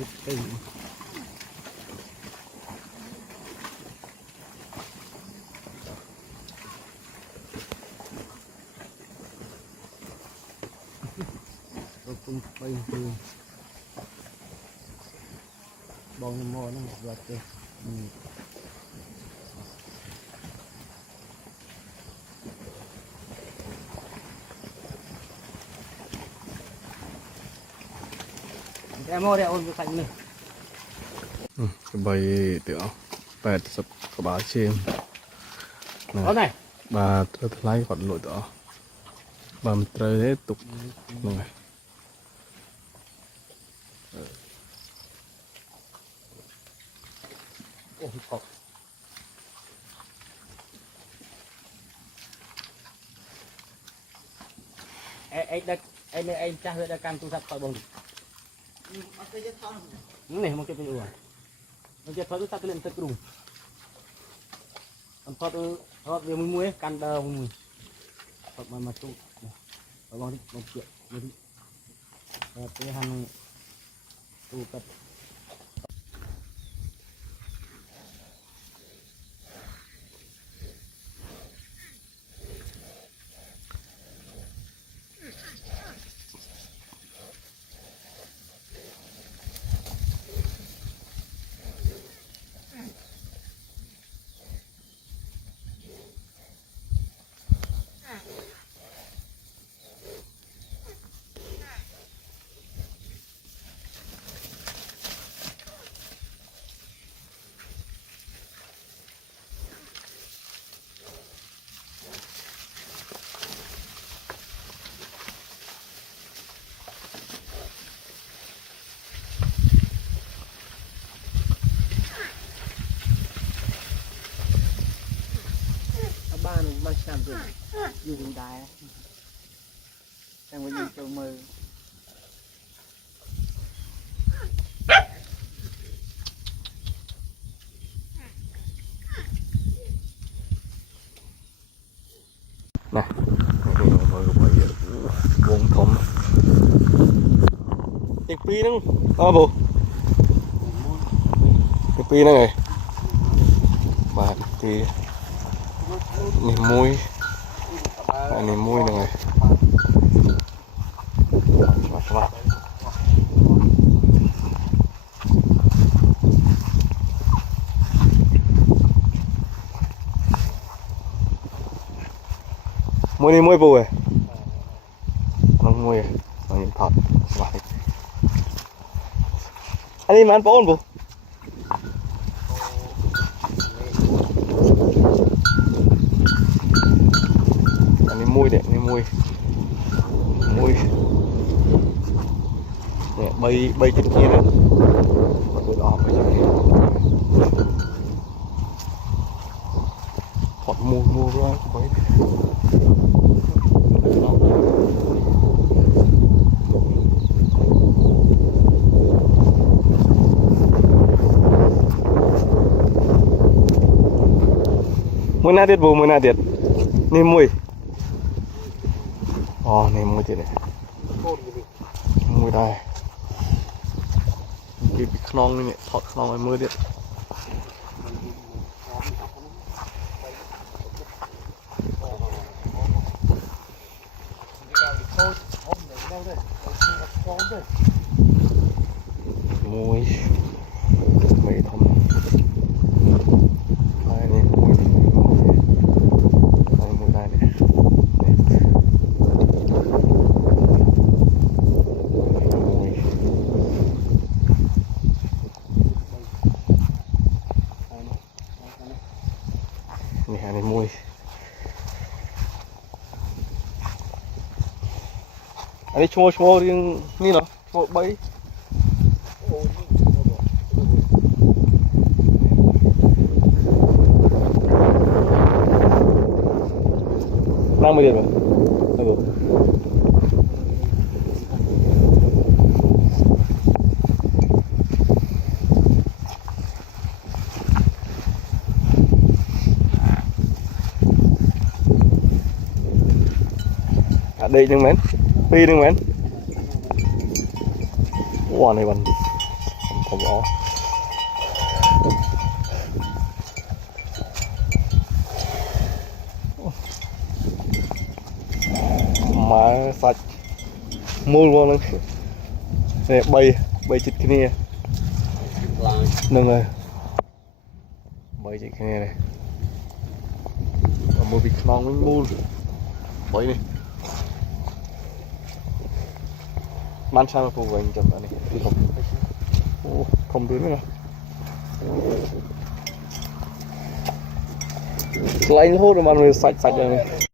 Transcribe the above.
บองมอนั่นวัดเลยแต่มอเดี๋ยวonใส่เลยใบเดี๋ยว80 กว่าบาทเชื่อมบาทเท่าไรก่อนหลุดอ๋อบาทเตยตุกลงไงโอ้โหไอ้จ้าเฮือดการตู้ซับคอยบงนี่มันจะเป็นอะไรมันจะทอดตู้ซับเล่นตะกรุงมันทอดเดี๋ยวมือกันเดามือทอดมาตู้บางทีมันเกี่ยวนี่ไปทำตู้กับบ้านบ้านชามตัวอยู่ตรงใต้แต่ว่าอยู่ตัวมือนะมือกับใบวงทมอีกปีนึงบุอีกปีนึงไงบาททีนี่มุ้ยอันนี้มุ้ยยังไงมามุ้ยนี่มุ้ยปูเลยน้องมุ้ยอันนี้ถอดสบายอันนี้มันโป้นปูมุ้ยเด็กนี่มุ้ยเนี่ยใบจิ้มกี้นะมันเดินออกไปจากนี้ถอดมูแล้วใบมือหน้าเด็ดบูมือหน้าเด็ดนี่มุ้ยอ๋อนี่มุ้ยเด็ดเลยมุ้ยได้บีบขนองนี่เนี่ยถอดขนองไอ้มือเด็ดมุ้ยไม่ทำอะไรนี่มุ้ยมุ้ยได้เลยนี่อันนี้มุ้ยอันนี้ชั่วเรื่องนี่เหรอชั่วใบนั่งไม่เด็ดป่ะไม่รู้đây nhưng mến pi nhưng mến wow này bắn ผมอ๋อมาสัตว์มูลวงนึงเนี่ยใบจิตแค่นี้นึงเลยใบจิตแค่นี้เลยเอามือปิดคลองมูลใบนี่มันช่างมาปลูกไว้จำอันนี้ผมโอ้ผมดูนี่นะไล่โหดมันเลยสัตว์อย่างนี้